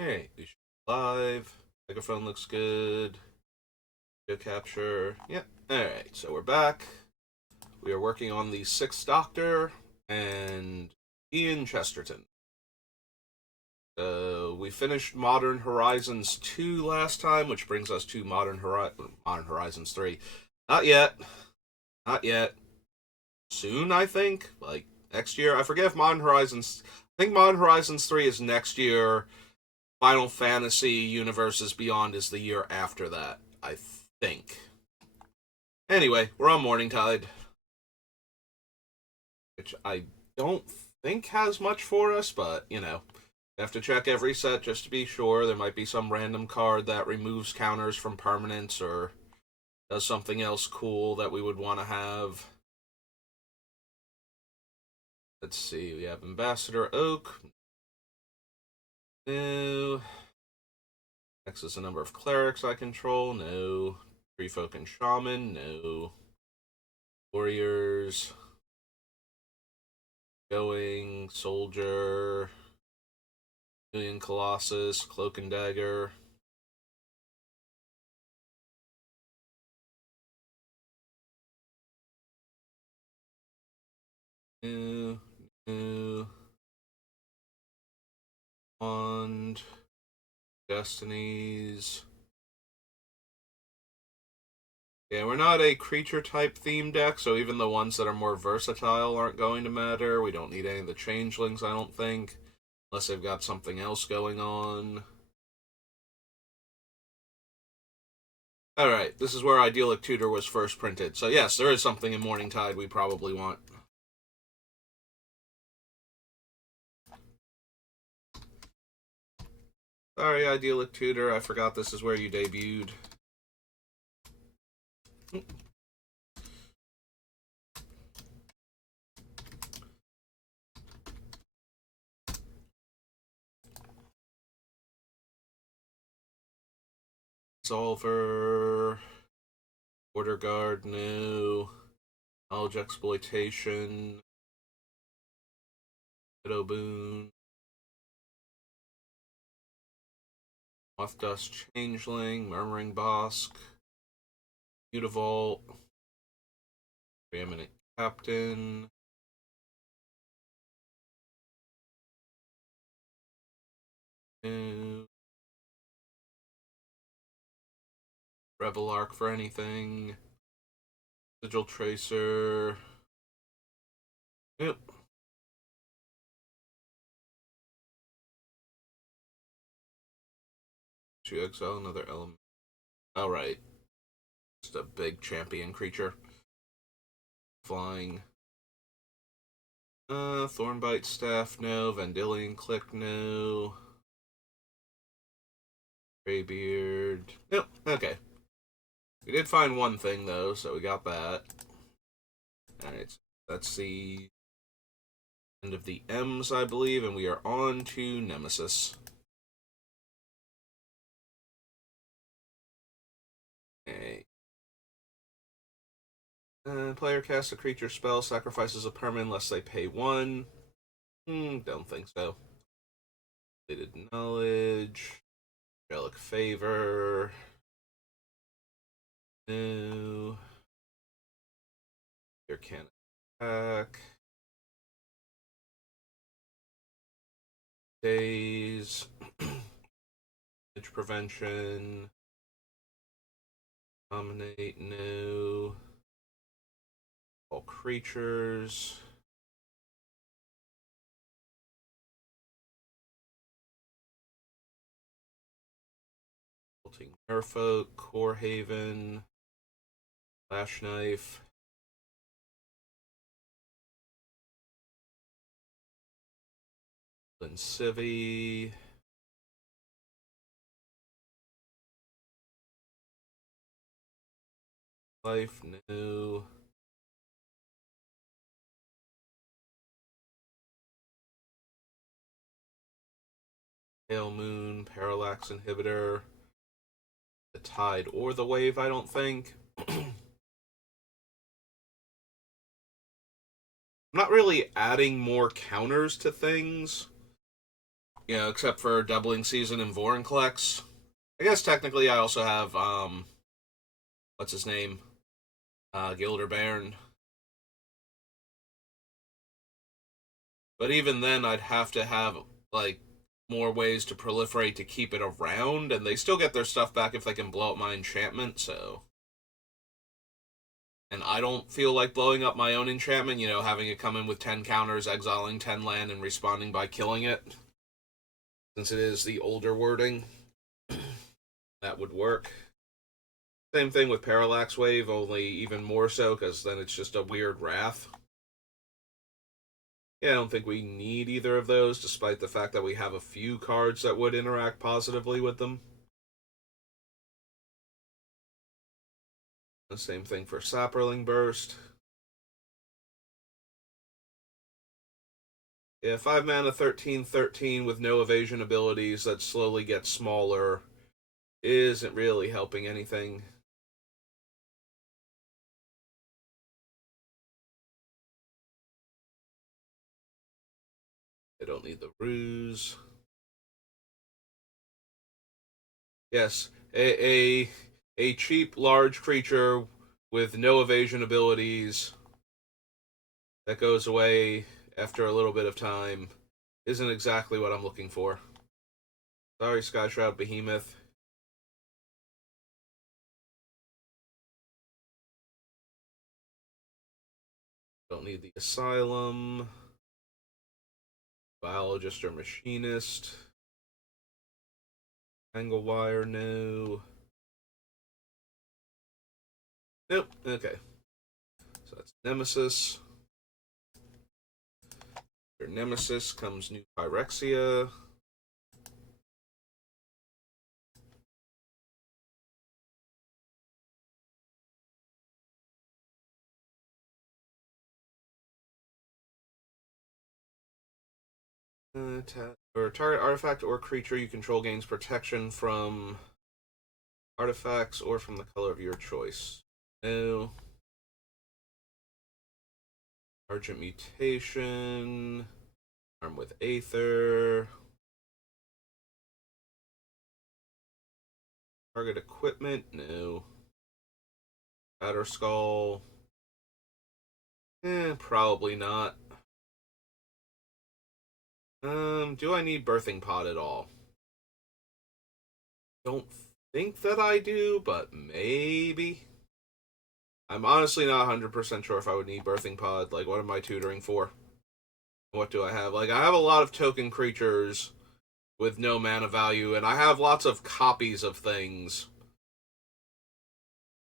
Alright, we should be live. Microphone looks good. Video capture. Yep. Alright, so we're back. We are working on the Sixth Doctor and Ian Chesterton. We finished Modern Horizons 2 last time, which brings us to Modern Horizons 3. Not yet. Not yet. Soon, I think. Like, next year. I forget if Modern Horizons... I think Modern Horizons 3 is next year. Final Fantasy Universes Beyond is the year after that, I think. Anyway, we're on Morningtide, which I don't think has much for us, but, you know, you have to check every set just to be sure. There might be some random card that removes counters from permanents or does something else cool that we would want to have. Let's see, we have Ambassador Oak. No. Next is the number of clerics I control. No. Tree Folk and Shaman. No. Warriors. Going. Soldier. Million Colossus. Cloak and Dagger. No. No. Wand. Destinies. Yeah, we're not a creature type theme deck, so even the ones that are more versatile aren't going to matter. We don't need any of the changelings, I don't think, unless they've got something else going on. Alright, this is where Idyllic Tutor was first printed. So yes, there is something in Morningtide we probably want. Sorry, Idyllic Tutor, I forgot this is where you debuted. Solver. Border Guard, no. Knowledge Exploitation. Widow Boon. Moth Dust Changeling. Murmuring Bosk. Mutavault. Preeminent Captain. No. Rebel Arc for anything. Sigil Tracer. Yep. To exile another element. Alright. Just a big champion creature. Flying. Thornbite Staff, no. Vendilion Click, no. Greybeard. Nope. Okay. We did find one thing, though, so we got that. Alright. That's the end of the M's, I believe, and we are on to Nemesis. Okay. Player casts a creature spell, sacrifices a permanent unless they pay one. Don't think so. Completed Knowledge. Angelic Favor. No. Your can attack. Days. Damage Prevention. Dominate, no. All creatures. Nerfolk, Core Haven, Lash Knife, Lincivy, Life, no. Pale Moon, Parallax Inhibitor, the Tide or the Wave, I don't think. I'm not really adding more counters to things. except for Doubling Season and Vorinclex. I guess technically I also have, what's his name? Gilderbairn. But even then, I'd have to have, like, more ways to proliferate to keep it around, and they still get their stuff back if they can blow up my enchantment, so. And I don't feel like blowing up my own enchantment, having it come in with 10 counters, exiling 10 land, and responding by killing it. Since it is the older wording, that would work. Same thing with Parallax Wave, only even more so, because then it's just a weird wrath. Yeah, I don't think we need either of those, despite the fact that we have a few cards that would interact positively with them. The same thing for Saproling Burst. Yeah, 5 mana 13/13 with no evasion abilities that slowly get smaller isn't really helping anything. I don't need the ruse. Yes, a cheap large creature with no evasion abilities that goes away after a little bit of time isn't exactly what I'm looking for. Sorry, Skyshroud Behemoth. Don't need the Asylum. Biologist or Machinist. Anglewire, no. Nope, okay. So that's Nemesis. After Nemesis comes New Pyrexia. Target artifact or creature you control gains protection from artifacts or from the color of your choice. No. Argent Mutation. Arm with Aether. Target equipment? No. Batter Skull? Probably not. Do I need Birthing Pod at all? Don't think that I do, but maybe. I'm honestly not 100% sure if I would need Birthing Pod. Like, what am I tutoring for? What do I have? Like, I have a lot of token creatures with no mana value, and I have lots of copies of things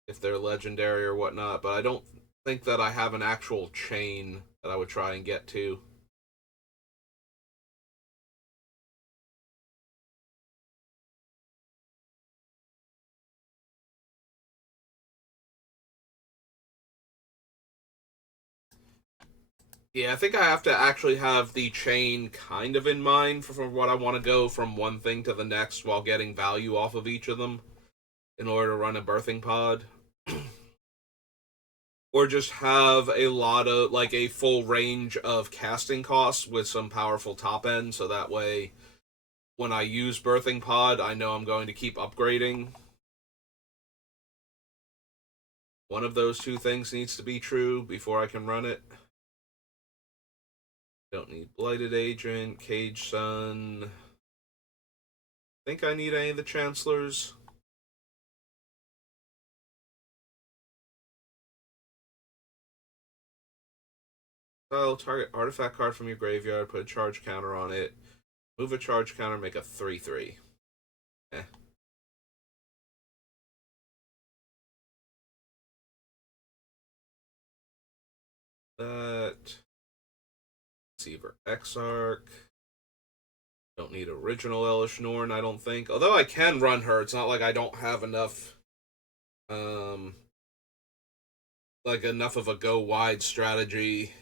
if they're legendary or whatnot, but I don't think that I have an actual chain that I would try and get to. Yeah, I think I have to actually have the chain kind of in mind for what I want to go from one thing to the next while getting value off of each of them in order to run a birthing pod. Or just have a lot of, like, a full range of casting costs with some powerful top end, so that way when I use birthing pod, I know I'm going to keep upgrading. One of those two things needs to be true before I can run it. Don't need Blighted Agent, Cage Sun. Think I need any of the Chancellors. Style, target artifact card from your graveyard, put a charge counter on it. Move a charge counter, make a 3/3. Eh. That. Deceiver Exarch. Don't need original Elish Norn, I don't think. Although I can run her, it's not like I don't have enough like enough of a go wide strategy.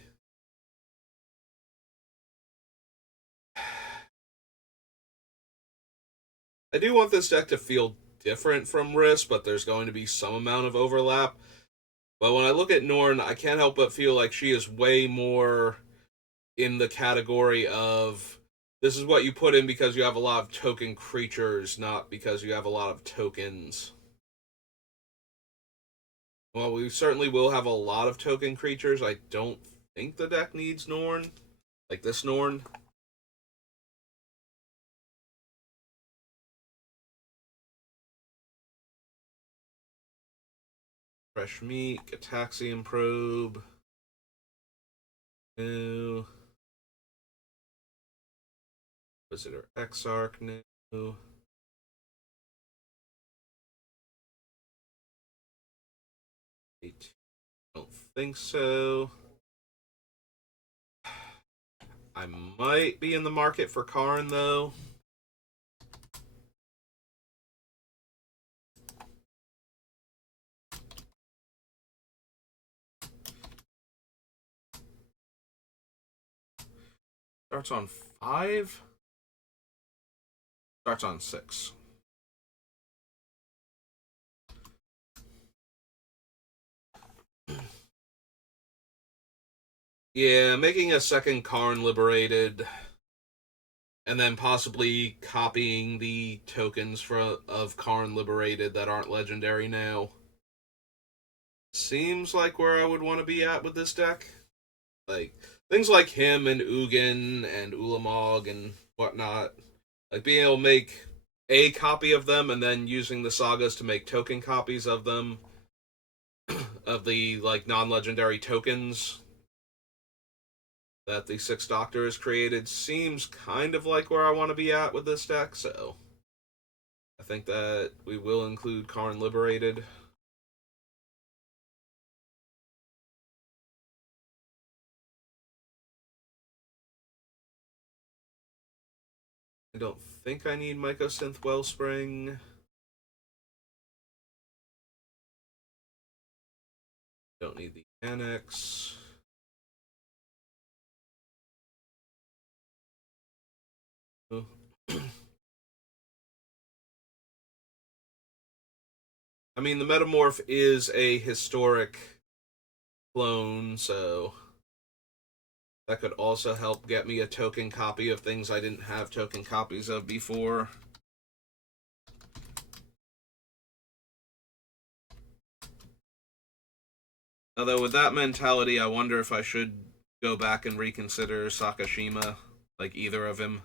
I do want this deck to feel different from Risk, but there's going to be some amount of overlap. But when I look at Norn, I can't help but feel like she is way more in the category of This is what you put in because you have a lot of token creatures, not because you have a lot of tokens. Well, we certainly will have a lot of token creatures. I don't think the deck needs Norn. Like this Norn. Fresh Meat, Ataxian Probe. No. Visitor Exarch. No. I don't think so. I might be in the market for Karn, though. Starts on 5? Starts on 6. Yeah, making a second Karn Liberated, and then possibly copying the tokens of Karn Liberated that aren't legendary now. Seems like where I would want to be at with this deck. Like, things like him and Ugin and Ulamog and whatnot. Like, being able to make a copy of them and then using the sagas to make token copies of them, of the, like, non-legendary tokens that the Sixth Doctor has created, seems kind of like where I want to be at with this deck, so I think that we will include Karn Liberated. I don't think I need Mycosynth Wellspring. Don't need the Annex. Oh. I mean, the Metamorph is a historic clone, so that could also help get me a token copy of things I didn't have token copies of before. Although with that mentality, I wonder if I should go back and reconsider Sakashima, like either of him.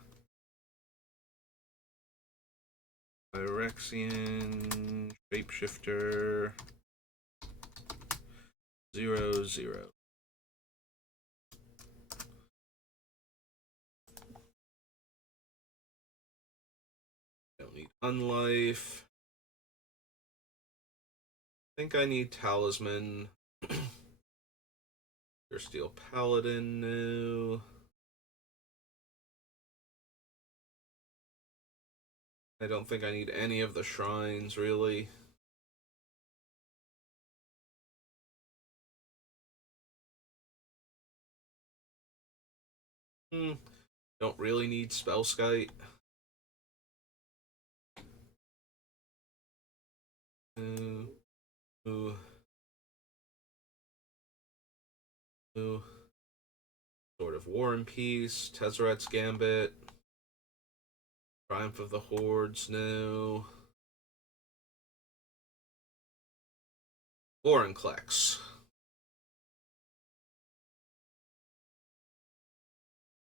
Phyrexian, Shapeshifter, 0/0. Don't need Unlife. I think I need Talisman. Your Steel Paladin, no. I don't think I need any of the shrines, really. Don't really need Spellskite. Ooh. Ooh. Ooh. Sword of War and Peace, Tezzeret's Gambit, Triumph of the Hordes, no. Vorinclex.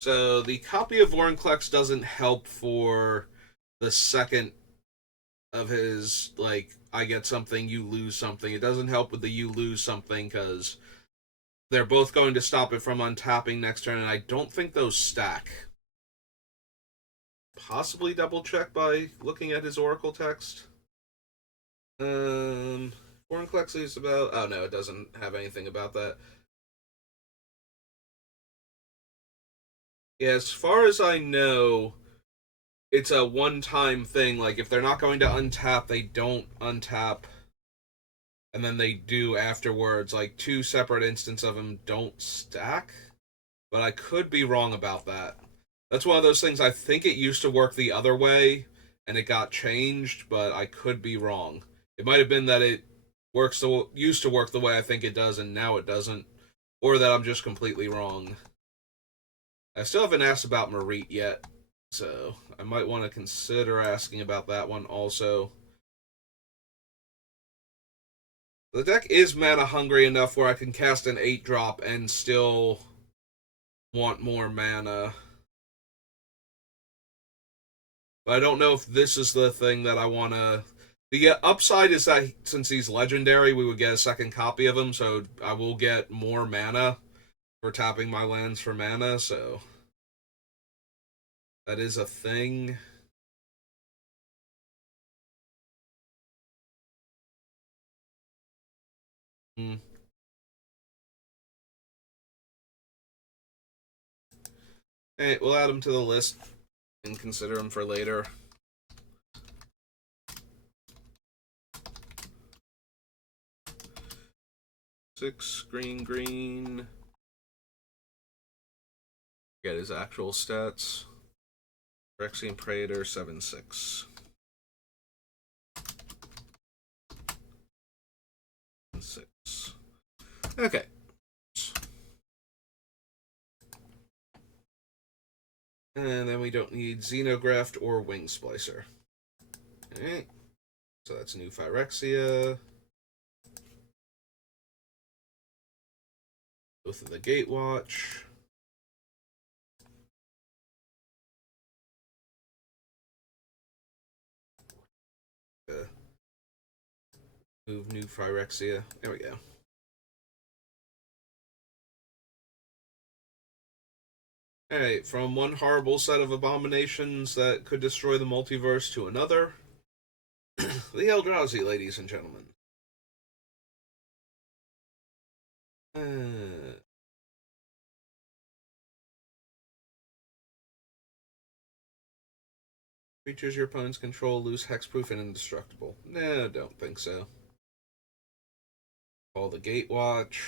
So the copy of Vorinclex doesn't help for the second of his, like, I get something, you lose something. It doesn't help with the you lose something because they're both going to stop it from untapping next turn, and I don't think those stack. Possibly double check by looking at his Oracle text. Vorinclex is about. Oh no, it doesn't have anything about that. Yeah, as far as I know, it's a one-time thing. Like, if they're not going to untap, they don't untap, and then they do afterwards. Like, two separate instances of them don't stack, but I could be wrong about that. That's one of those things. I think it used to work the other way, and it got changed, but I could be wrong. It might have been that it used to work the way I think it does, and now it doesn't, or that I'm just completely wrong. I still haven't asked about Marit yet. So I might want to consider asking about that one also. The deck is mana hungry enough where I can cast an 8 drop and still want more mana. But I don't know if this is the thing that I want to. The upside is that since he's legendary, we would get a second copy of him, so I will get more mana for tapping my lands for mana, so that is a thing. Hmm. Hey, we'll add him to the list and consider him for later. Six green, green. Get his actual stats. Phyrexian Praetor 7/6. 6. Okay. And then we don't need Xenograft or Wing Splicer. Alright. So that's new Phyrexia. Both of the Gatewatch. Move new Phyrexia. There we go. Alright, from one horrible set of abominations that could destroy the multiverse to another. The Eldrazi, ladies and gentlemen. Creatures your opponents control lose hexproof and indestructible. No, don't think so. Call the Gatewatch.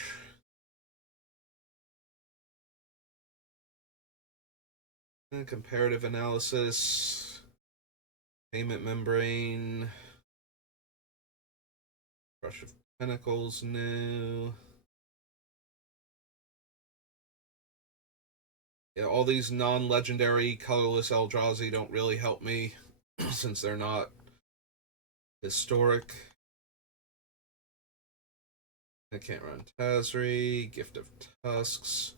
Comparative analysis. Payment membrane. Crush of Pentacles, no. Yeah, all these non-legendary colorless Eldrazi don't really help me since they're not historic. I can't run Tazri, Gift of Tusks,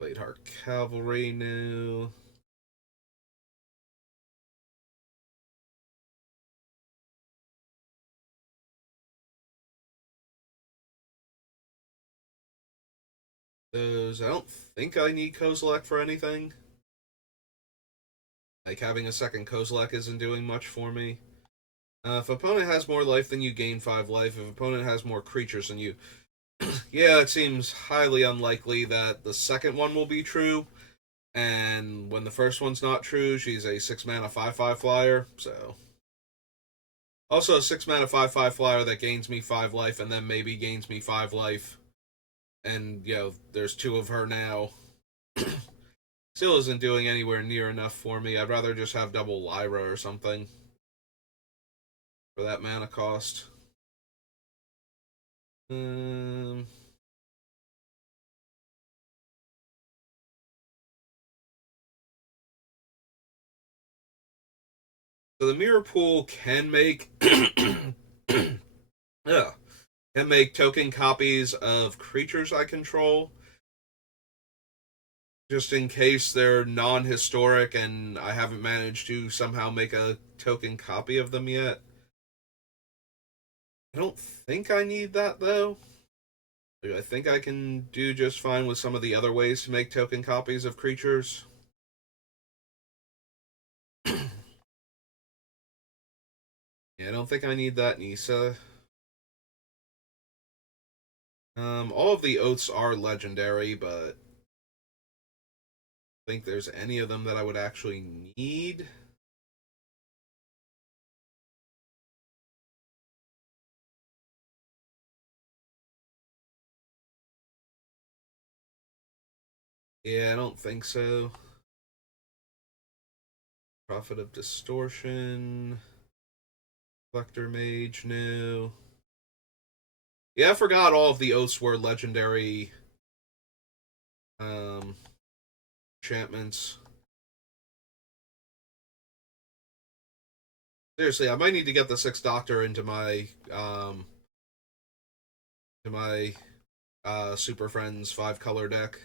Bladeheart Cavalry, no. Those, I don't think I need Kozilek for anything. Like, having a second Kozilek isn't doing much for me. If opponent has more life than you, gain 5 life. If opponent has more creatures than you, yeah, it seems highly unlikely that the second one will be true. And when the first one's not true, she's a 6 mana 5/5 flyer, so. Also, a 6 mana 5/5 flyer that gains me 5 life and then maybe gains me 5 life. And, there's 2 of her now. Still isn't doing anywhere near enough for me. I'd rather just have double Lyra or something for that mana cost. Um, so the mirror pool can make yeah, can make token copies of creatures I control, just in case they're non-historic and I haven't managed to somehow make a token copy of them yet. I don't think I need that though. I think I can do just fine with some of the other ways to make token copies of creatures. Yeah, I don't think I need that Nisa. All of the oaths are legendary, but I think there's any of them that I would actually need. Yeah, I don't think so. Prophet of Distortion. Collector Mage, no. Yeah, I forgot all of the oaths were legendary enchantments. Seriously, I might need to get the Sixth Doctor into my Super Friends 5 color deck.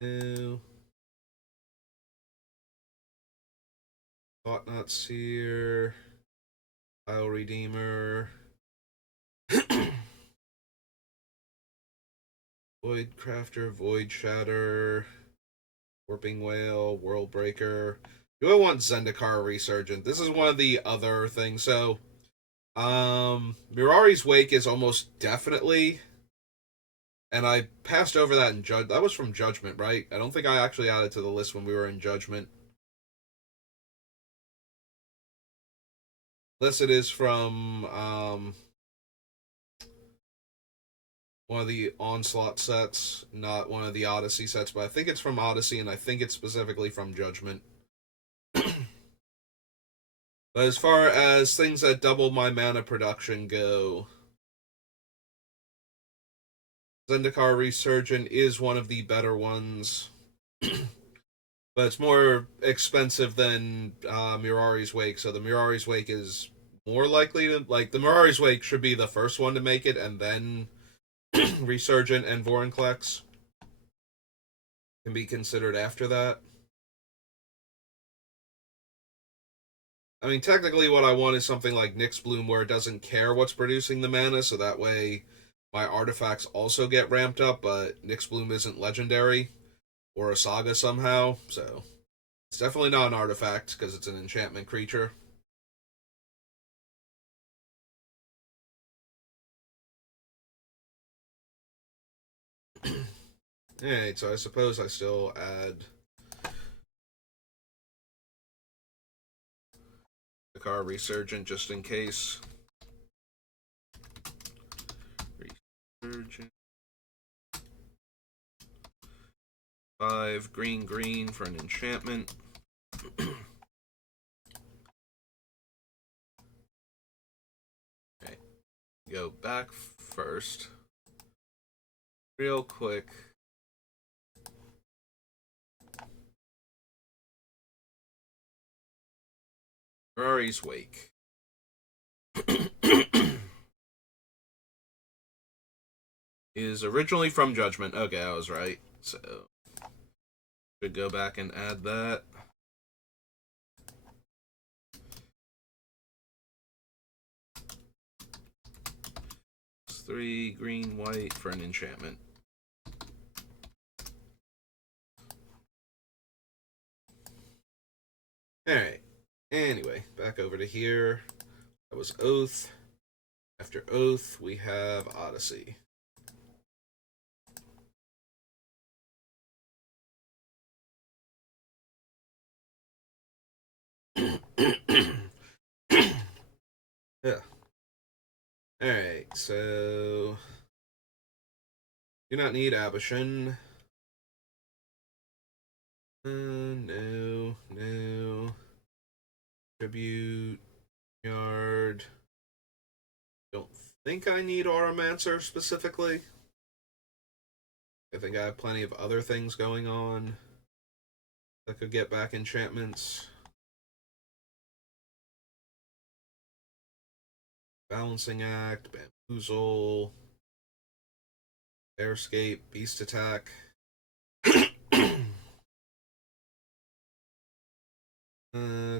No. Thought-Not Seer. File Redeemer. Void Crafter, Void Shatter, Warping Whale, World Breaker. Do I want Zendikar Resurgent? This is one of the other things. So, Mirari's Wake is almost definitely, and I passed over that in Judge. That was from Judgment, right? I don't think I actually added to the list when we were in Judgment. Unless it is from one of the Onslaught sets, not one of the Odyssey sets, but I think it's from Odyssey, and I think it's specifically from Judgment. But as far as things that double my mana production go, Zendikar Resurgent is one of the better ones. But it's more expensive than Mirari's Wake, so the Mirari's Wake is more likely to... Like, the Mirari's Wake should be the first one to make it, and then Resurgent and Vorinclex can be considered after that. I mean, technically, what I want is something like Nyx Bloom, where it doesn't care what's producing the mana, so that way my artifacts also get ramped up, but Nyx Bloom isn't legendary or a saga somehow, so it's definitely not an artifact because it's an enchantment creature. Alright, so I suppose I still add the car Resurgent just in case. Resurgent. 5 green for an enchantment. Okay, go back first. Real quick. Mirari's Wake. Is originally from Judgment. Okay, I was right. So, should go back and add that. It's 3 green, for an enchantment. Alright. Anyway, back over to here. That was Oath. After Oath, we have Odyssey. Yeah. Alright, so... Do not need Abishin. No. Tribute. Yard. Don't think I need Auramancer specifically. I think I have plenty of other things going on that could get back enchantments. Balancing Act, Bamboozle, Airscape, Beast Attack.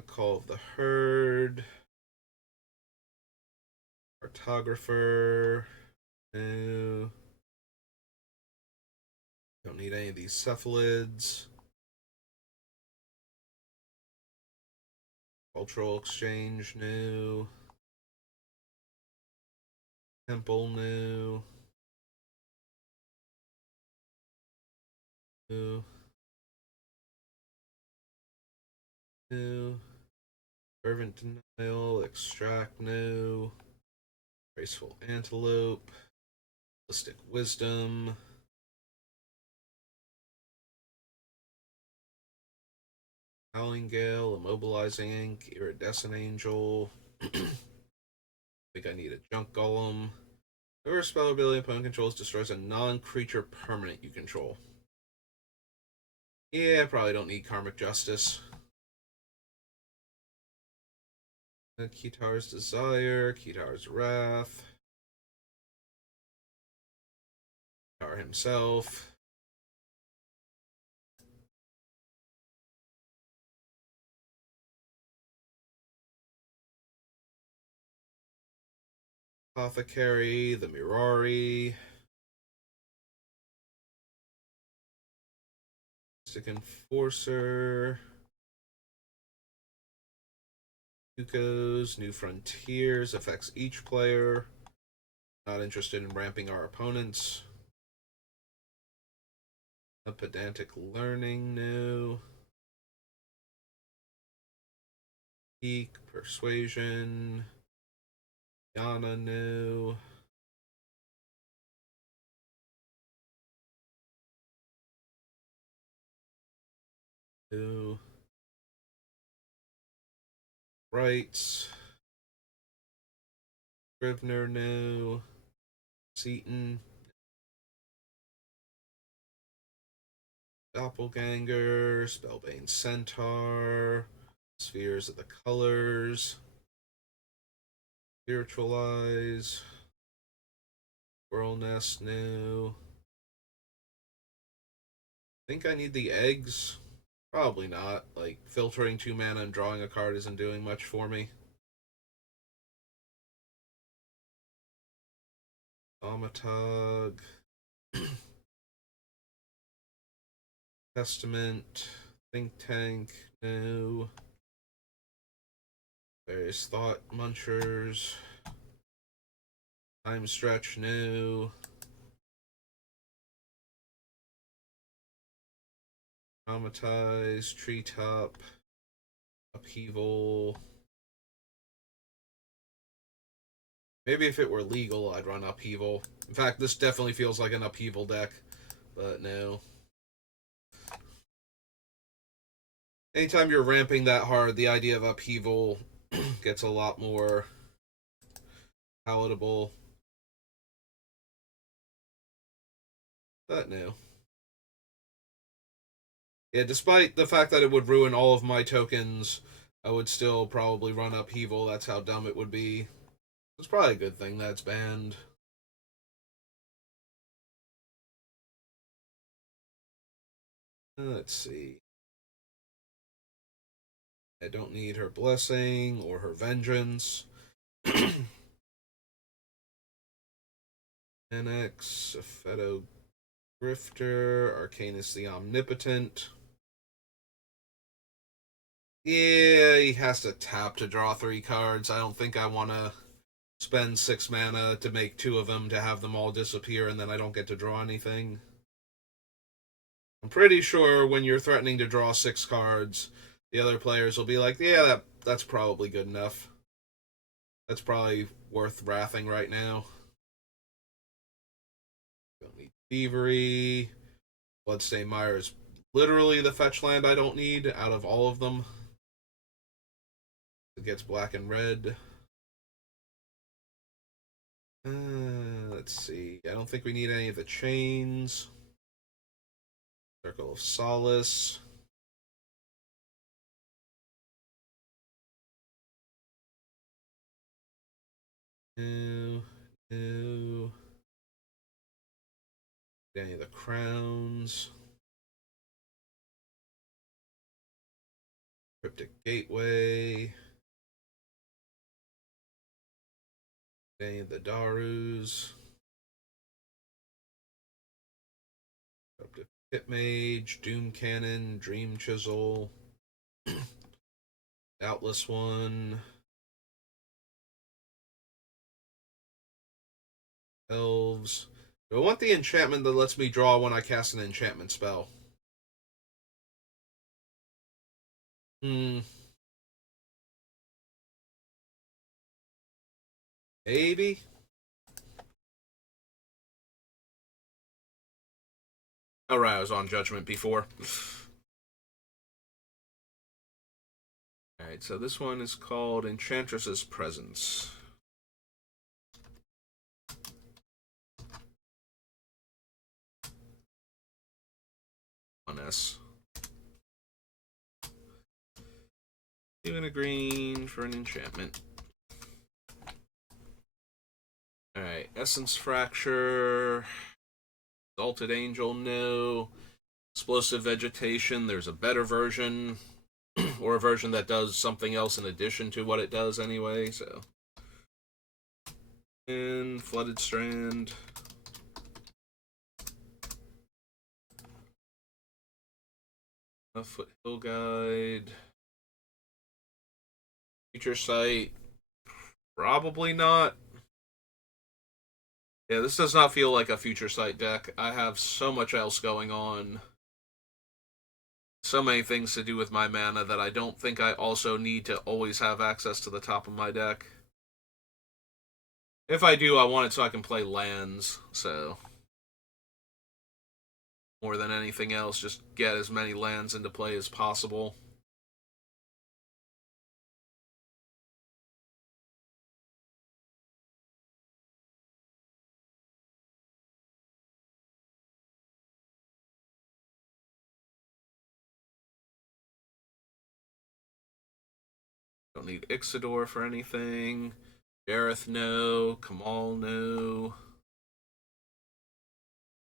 Call of the Herd. Cartographer. No. Don't need any of these cephalids. Cultural Exchange, no. Temple, no. No. No. Fervent Denial, Extract, no. Graceful Antelope. Ballistic Wisdom. Howling Gale, Immobilizing Ink, Iridescent Angel. I think I need a Junk Golem. Whoever spell ability opponent controls destroys a non-creature permanent you control. Yeah, probably don't need Karmic Justice. Kitar's Desire, Kitar's Wrath, Kitar himself. Apothecary, the Mirari, Mystic Enforcer, Yuko's New Frontiers affects each player. Not interested in ramping our opponents. A Pedantic Learning, no. Peak, Persuasion, Yana, no. No. Rights, Scrivener, no. Seaton, Doppelganger, Spellbane Centaur, Spheres of the Colors, Spiritualize, Squirrel Nest, no. Think I need the eggs? Probably not. Like, filtering 2 mana and drawing a card isn't doing much for me. Thaumatog, Testament, Think Tank, no. Various Thought Munchers, Time Stretch, no. Traumatize, Treetop, Upheaval. Maybe if it were legal, I'd run Upheaval. In fact, this definitely feels like an Upheaval deck, but no. Anytime you're ramping that hard, the idea of Upheaval gets a lot more palatable. But no. Yeah, despite the fact that it would ruin all of my tokens, I would still probably run Upheaval. That's how dumb it would be. It's probably a good thing that's banned. Let's see. I don't need her blessing or her vengeance. NX, Pheto Grifter, Arcanus the Omnipotent. Yeah, he has to tap to draw 3 cards. I don't think I want to spend 6 mana to make 2 of them to have them all disappear and then I don't get to draw anything. I'm pretty sure when you're threatening to draw 6 cards, the other players will be like, yeah, that's probably good enough. That's probably worth wrathing right now. Don't need Thievery. Bloodstained Mire is literally the fetch land I don't need out of all of them. It gets black and red. Let's see. I don't think we need any of the chains. Circle of Solace. No. No. Any of the crowns. Cryptic Gateway. Any of the Darus. Corruptive Pit Mage. Doom Cannon. Dream Chisel. Doubtless One. Elves. Do I want the enchantment that lets me draw when I cast an enchantment spell? Hmm. Maybe. Alright, I was on Judgment before. Alright, so this one is called Enchantress's Presence. Yes. 2 and a green for an enchantment. Alright, Essence Fracture. Exalted Angel, no. Explosive Vegetation, there's a better version. Or a version that does something else in addition to what it does anyway, so. And Flooded Strand. A Foothill Guide. Future Sight. Probably not. Yeah, this does not feel like a Future Sight deck. I have so much else going on. So many things to do with my mana that I don't think I also need to always have access to the top of my deck. If I do, I want it so I can play lands, so. More than anything else, just get as many lands into play as possible. Don't need Ixidor for anything. Jareth, no. Kamal, no.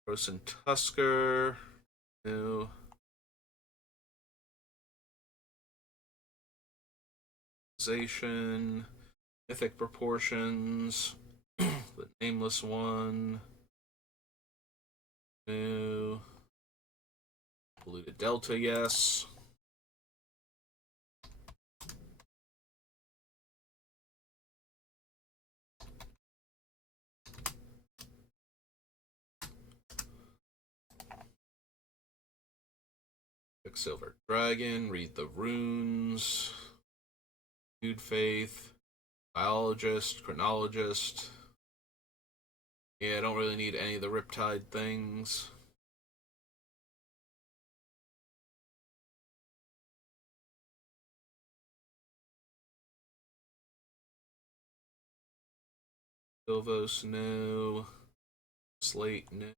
Frozen Tusker, no. Mythic Proportions, the Nameless One, no. Polluted Delta, yes. Silver Dragon, Read the Runes, Good Faith, Biologist, Chronologist. Yeah, I don't really need any of the Riptide things. Silvos, no. Slate, no.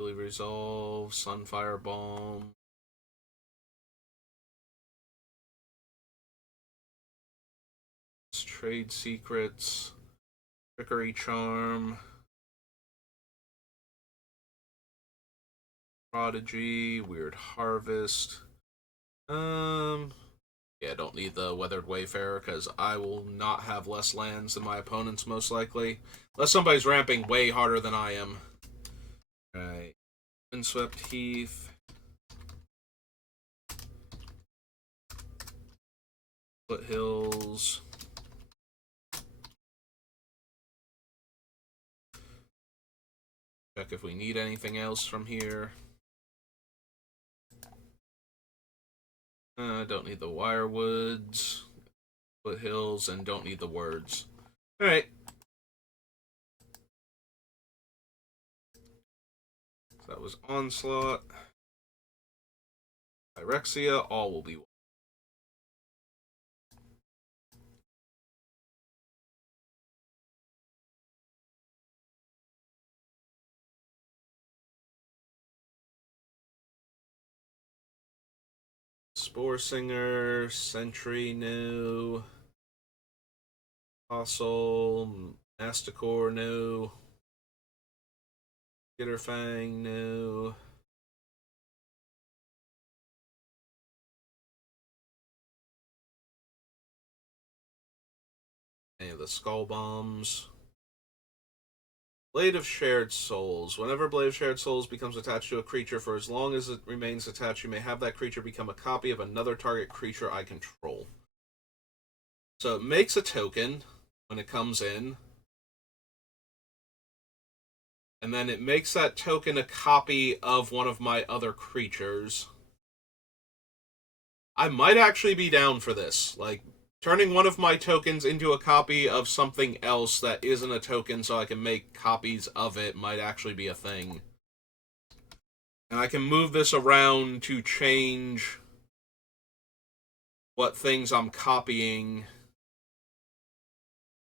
Really Resolve, Sunfire Bomb. Trade Secrets, Trickery Charm, Prodigy, Weird Harvest. Yeah, don't need the Weathered Wayfarer because I will not have less lands than my opponents most likely, unless somebody's ramping way harder than I am. Alright, Windswept Heath. Foothills. Check if we need anything else from here. Don't need the Wirewoods, Foothills, and don't need the words. Alright. So that was Onslaught. Pyrexia, all will be one. Spore Singer, Sentry, no. Fossil, Masticore, no. Skitterfang, no. Any of the Skull Bombs. Blade of Shared Souls. Whenever Blade of Shared Souls becomes attached to a creature, for as long as it remains attached, you may have that creature become a copy of another target creature I control. So it makes a token when it comes in, and then it makes that token a copy of one of my other creatures. I might actually be down for this. Like, turning one of my tokens into a copy of something else that isn't a token so I can make copies of it might actually be a thing. And I can move this around to change what things I'm copying.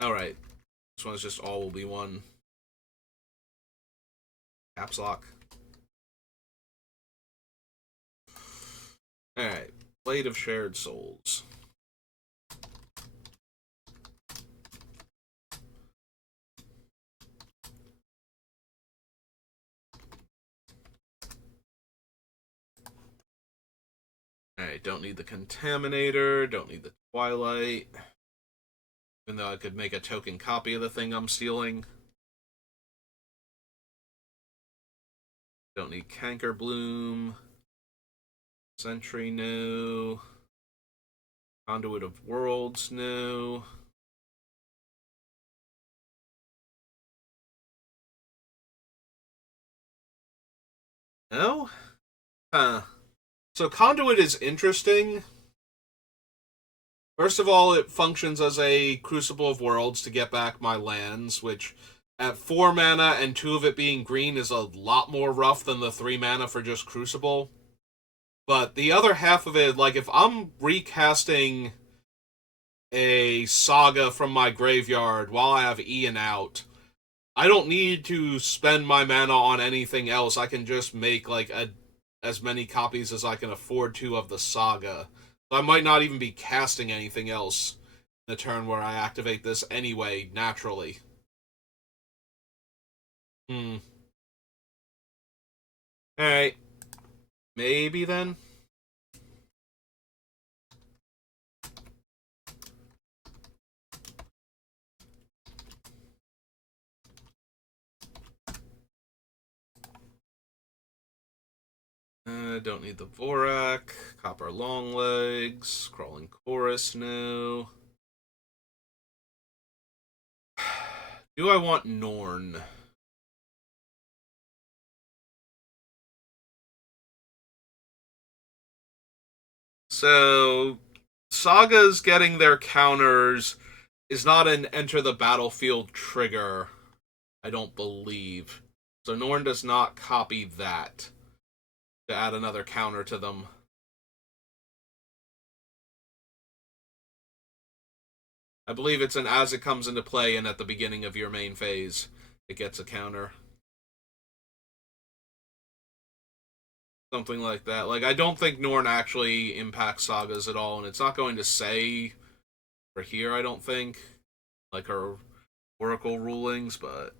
Alright. This one's just all will be one. Caps lock. Alright. Blade of Shared Souls. Alright, don't need the Contaminator, don't need the Twilight. Even though I could make a token copy of the thing I'm stealing. Don't need Canker Bloom. Sentry, no. Conduit of Worlds, no. No? Huh. So Conduit is interesting. First of all, it functions as a Crucible of Worlds to get back my lands, which at 4 mana and 2 of it being green is a lot more rough than the 3 mana for just Crucible. But the other half of it, like if I'm recasting a Saga from my graveyard while I have Ian out, I don't need to spend my mana on anything else. I can just make like as many copies as I can afford to of the Saga. So I might not even be casting anything else in the turn where I activate this anyway, naturally. Hmm. Alright. Maybe then? Don't need the Vorak. Copper Longlegs. Crawling Chorus, no. Do I want Norn? So, Sagas getting their counters is not an enter the battlefield trigger, I don't believe. So Norn does not copy that to add another counter to them. I believe it's an as it comes into play and at the beginning of your main phase, it gets a counter. Something like that. Like, I don't think Norn actually impacts Sagas at all, and it's not going to say for here, I don't think. Like her Oracle rulings, but.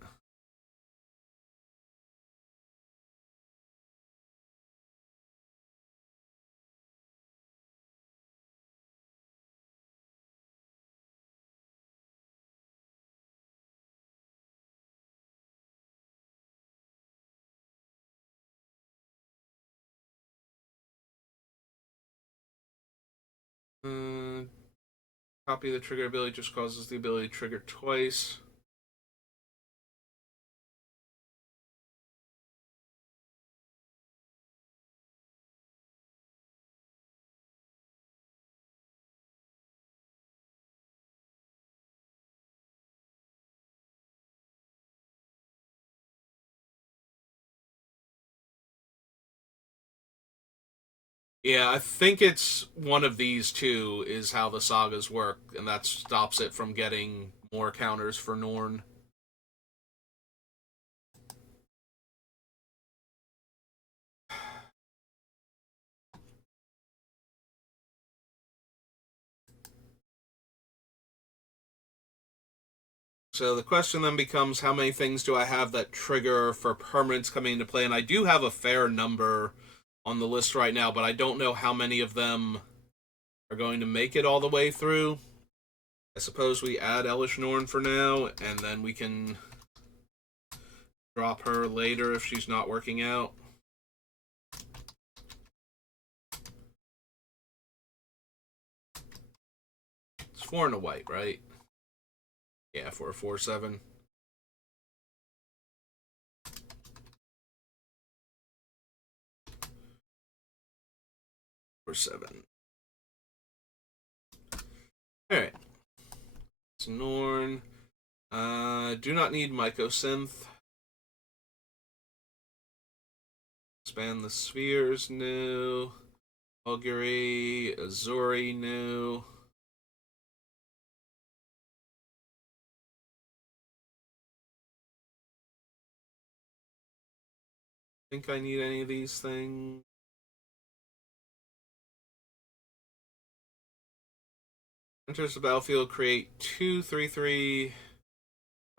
Uh, Copy the trigger ability just causes the ability to trigger twice. Yeah, I think it's one of these two is how the sagas work, and that stops it from getting more counters for Norn. So the question then becomes how many things do I have that trigger for permanents coming into play? And I do have a fair number on the list right now, but I don't know how many of them are going to make it all the way through. I suppose we add Elish Norn for now, and then we can drop her later if she's not working out. It's 4 and a white, right? Yeah, for a 4/7. For 7. Alright. It's Norn. Do not need Mycosynth. Expand the spheres, no. Augury, Azuri, no. Think I need any of these things. Enters the battlefield, create 2/3/3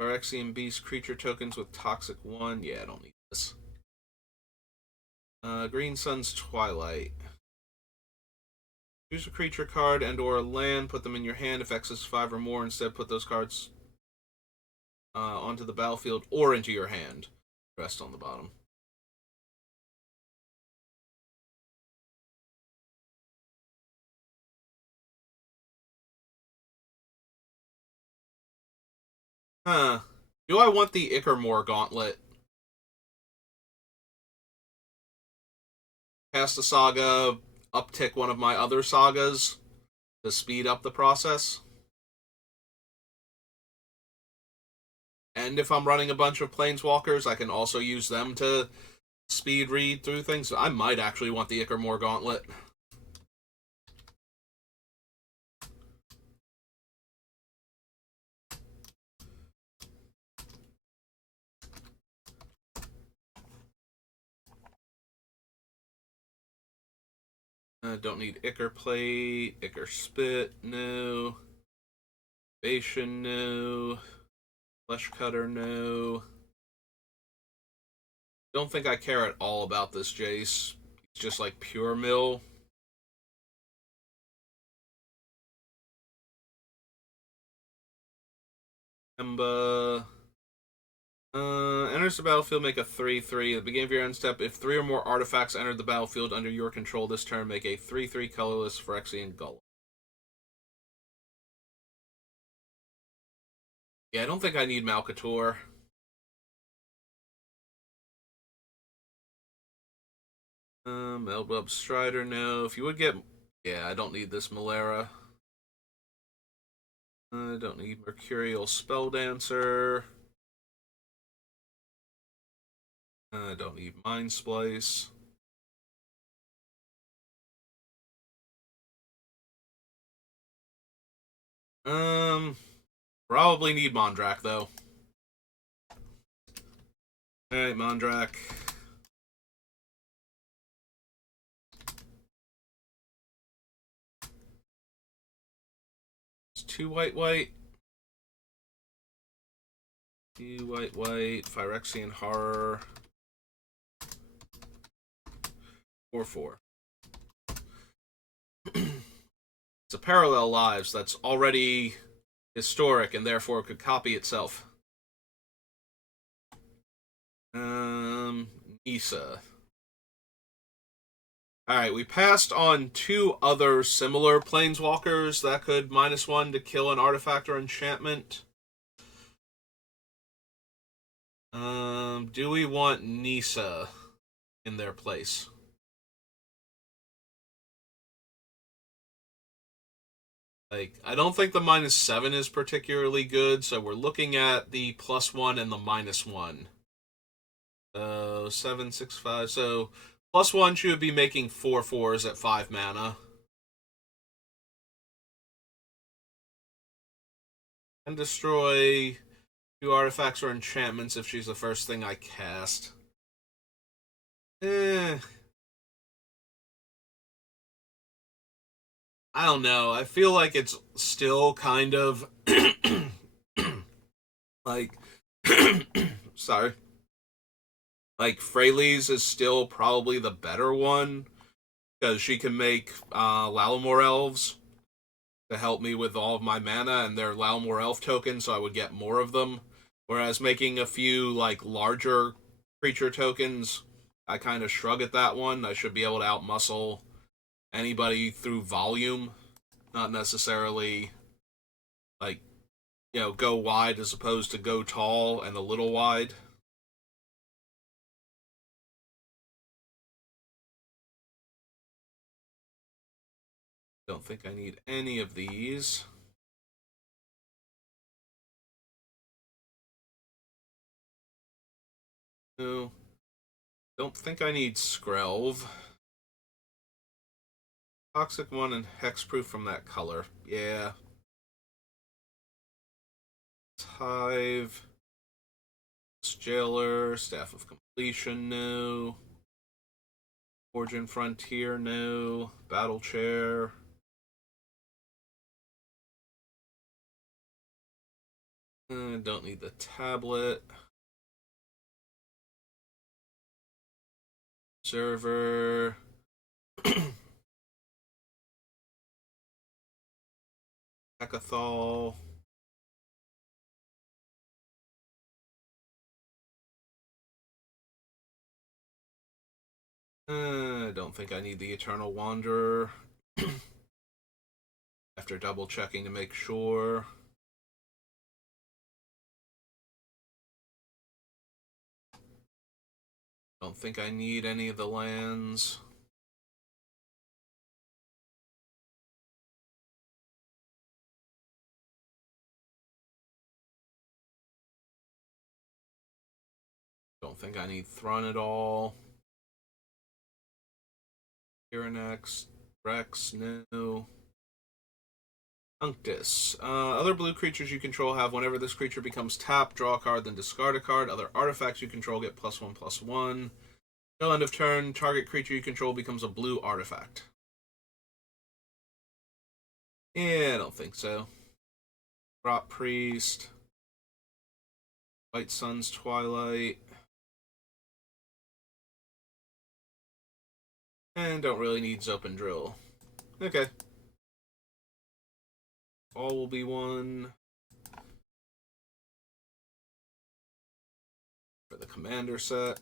Phyrexian Beast creature tokens with Toxic 1. Yeah, I don't need this. Green Sun's Twilight. Choose a creature card and or a land, put them in your hand. If X is 5 or more, instead put those cards onto the battlefield or into your hand. Rest on the bottom. Huh. Do I want the Ickermore Gauntlet? Cast a saga, uptick one of my other sagas to speed up the process. And if I'm running a bunch of Planeswalkers, I can also use them to speed read through things. I might actually want the Ickermore Gauntlet. Don't need Ichor Plate, Ichor Spit, no. Invasion, no. Flesh Cutter, no. Don't think I care at all about this Jace. It's just like pure mill. Emba. Enters the battlefield, make a 3/3. At the beginning of your end step, if 3 or more artifacts enter the battlefield under your control this turn, make a 3/3 colorless Phyrexian Golem. Yeah, I don't think I need Malcator. Elbub Strider, no. If you would get... Yeah, I don't need this Malera. I don't need Mercurial Spelldancer. I don't need Mind Splice. Probably need Mondrak, though. Alright, Mondrak. It's 2 white. 2 white. Phyrexian Horror. 4/4. It's a Parallel Lives that's already historic and therefore could copy itself. Nissa. Alright, we passed on 2 other similar Planeswalkers that could -1 to kill an artifact or enchantment. Do we want Nissa in their place? Like, I don't think the -7 is particularly good, so we're looking at the +1 and the -1. 7, 6, 5. So +1 she would be making 4/4s at 5 mana. And destroy 2 artifacts or enchantments if she's the first thing I cast. I don't know. I feel like it's still kind of like sorry. Like Freyleys is still probably the better one because she can make Lalamore elves to help me with all of my mana, and they're Lalamore elf tokens, so I would get more of them. Whereas making a few like larger creature tokens, I kind of shrug at that one. I should be able to outmuscle anybody through volume, not necessarily like go wide as opposed to go tall and a little wide. Don't think I need any of these. No. Don't think I need Skrelv. Toxic 1 and Hexproof from that color. Yeah. Hive. Let's Lost Jailer, Staff of Completion, no. Origin Frontier, no. Battle Chair. Don't need the tablet. Server. Hecathol. I don't think I need the Eternal Wanderer. After double checking to make sure. Don't think I need any of the lands. Don't think I need Thrun at all. Tyrannex, Rex, no. Unctus. Other blue creatures you control have whenever this creature becomes tapped, draw a card, then discard a card. Other artifacts you control get +1/+1. Till end of turn, target creature you control becomes a blue artifact. Yeah, I don't think so. Rot Priest. White Sun's Twilight. And don't really need Zopen Drill. Okay. All will be one. For the commander set.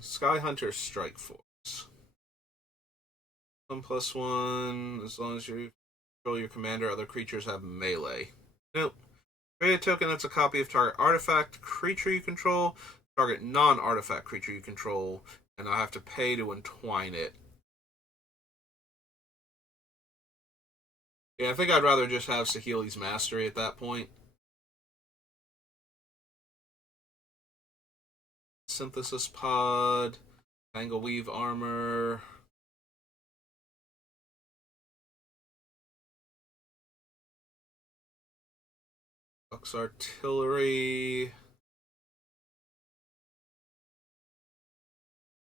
Sky Hunter Strike Force. 1/1. As long as you control your commander, other creatures have melee. Nope. Create a token that's a copy of target artifact creature you control, target non-artifact creature you control, and I'll have to pay to entwine it. Yeah, I think I'd rather just have Saheeli's Mastery at that point. Synthesis Pod, Tangleweave Armor. Bucks Artillery.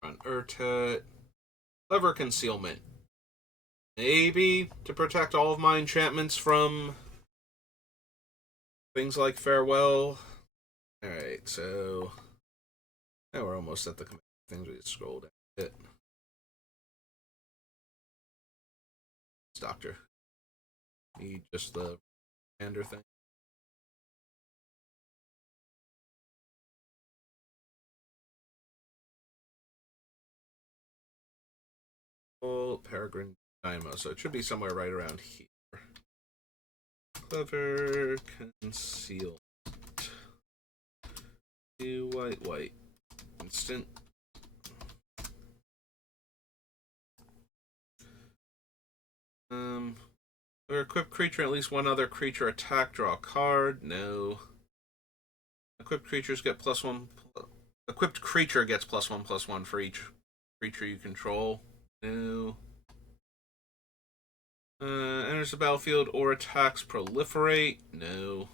Run Urtet. Clever Concealment. Maybe to protect all of my enchantments from things like Farewell. Alright, so now we're almost at the things. We just scroll down a bit. It's Doctor. Need just the commander thing. Oh, Peregrine Dynamo. So it should be somewhere right around here. Clever Concealment. Two white. Instant. Or equipped creature, at least one other creature attack, draw a card. No. Equipped creatures get +1. Equipped creature gets +1/+1 for each creature you control. No. Enters the battlefield or attacks proliferate. No.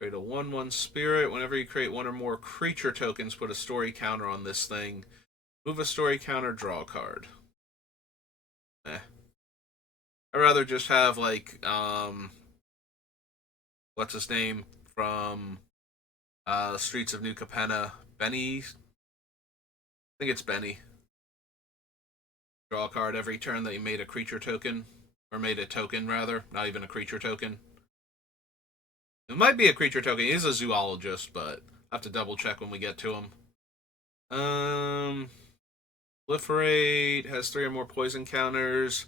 Create a 1/1 spirit. Whenever you create one or more creature tokens, put a story counter on this thing. Move a story counter, draw a card. I'd rather just have, like, what's his name from Streets of New Capenna? Benny? I think it's Benny. Draw a card every turn that you made a creature token. Or made a token, rather. Not even a creature token. It might be a creature token. He's a zoologist, but I'll have to double check when we get to him. Proliferate has 3 or more poison counters.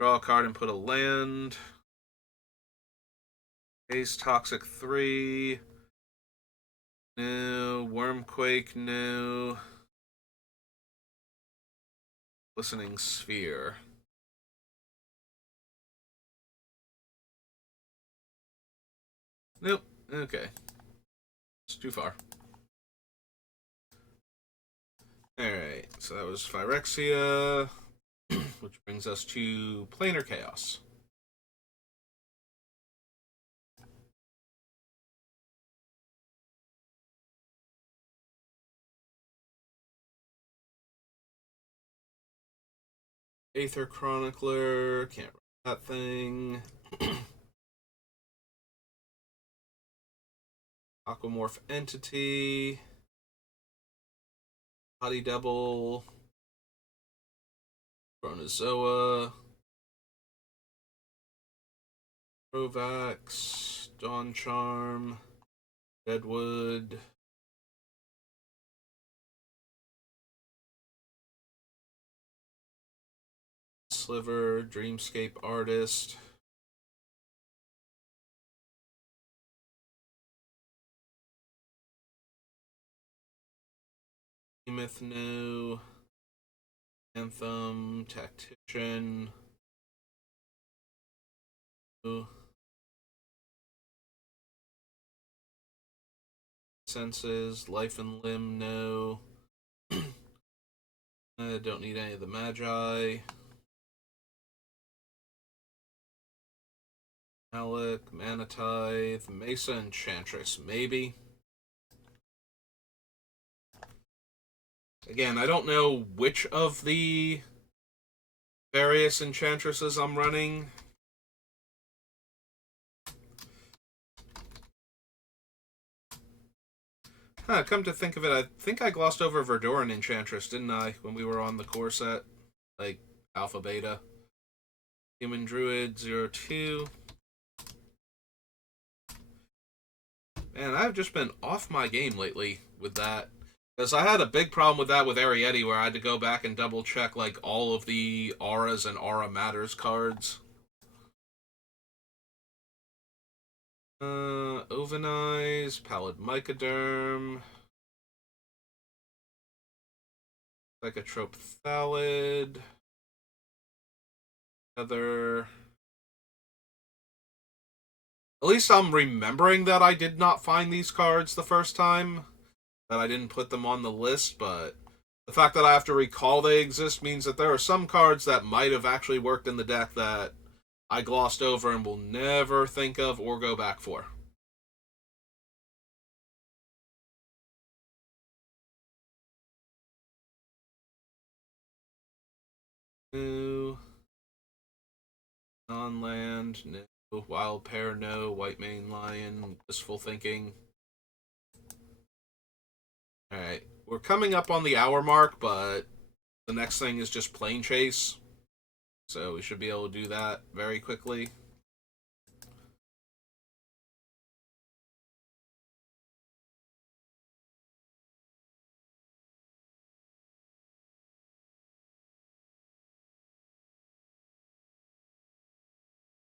Draw a card and put a land. Haze Toxic 3. No. Wormquake, no. Listening Sphere. Nope. Okay. It's too far. Alright, so that was Phyrexia, which brings us to Planar Chaos. Aether Chronicler, can't run that thing. Aquamorph Entity, Body Double, Chronozoa, Provax, Dawn Charm, Deadwood, Sliver, Dreamscape Artist, Behemoth No, Anthem, Tactician, Senses, Life and Limb No. I don't need any of the Magi. Alec, Manatithe, Mesa Enchantress, maybe. Again, I don't know which of the various Enchantresses I'm running. Huh, come to think of it, I think I glossed over Verdoran Enchantress, didn't I, when we were on the core set? Like, Alpha Beta. Human Druid 02. Man, I've just been off my game lately with that. Because I had a big problem with that with Arietti, where I had to go back and double check like all of the auras and aura matters cards. Ovenize, Pallid Mycoderm, Psychotrope Thallid, Other. At least I'm remembering that I did not find these cards the first time, that I didn't put them on the list, but the fact that I have to recall they exist means that there are some cards that might have actually worked in the deck that I glossed over and will never think of or go back for. No. Non-land, no. Wild Pair, no. White Mane Lion, Wistful Thinking. Alright. We're coming up on the hour mark, but the next thing is just Plane Chase. So we should be able to do that very quickly.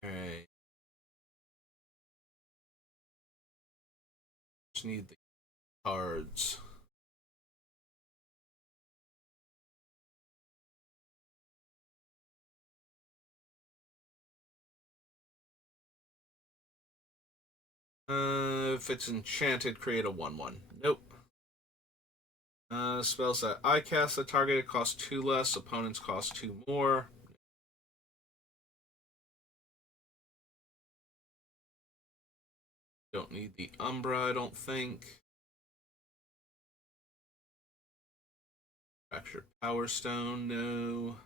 Alright. Just need the cards. If it's enchanted, create a 1/1. Nope. Spells that I cast the target cost 2 less, opponents cost 2 more. Don't need the Umbra, I don't think. Fractured Power Stone, no.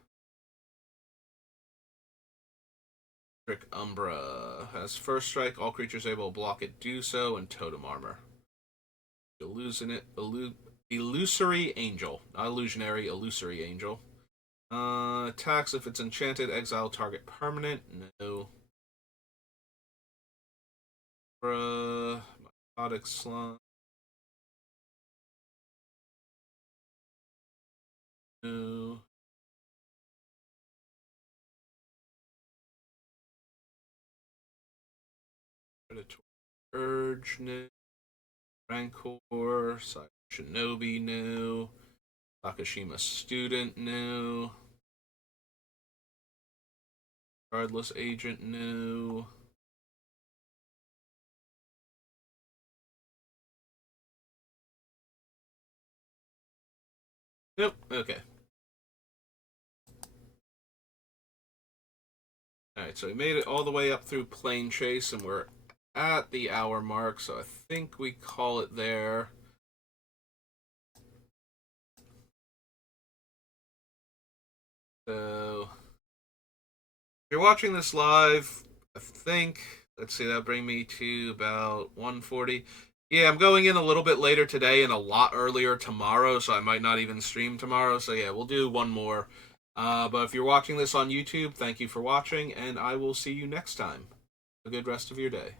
Trick Umbra has first strike. All creatures able to block it do so, and totem armor. Illusory Angel, not illusionary, illusory angel. Attacks if it's enchanted. Exile target permanent. No. Mycotic Slime. No. Predatory Urge. No. Rancor. Shinobi. No. Takashima Student. No. Regardless Agent. No. Nope. Okay. Alright, so we made it all the way up through Plane Chase, and we're at the hour mark, so I think we call it there. So, if you're watching this live, I think, let's see, that'll bring me to about 1:40. Yeah, I'm going in a little bit later today and a lot earlier tomorrow, so I might not even stream tomorrow. So yeah, we'll do one more. But if you're watching this on YouTube, thank you for watching, and I will see you next time. A good rest of your day.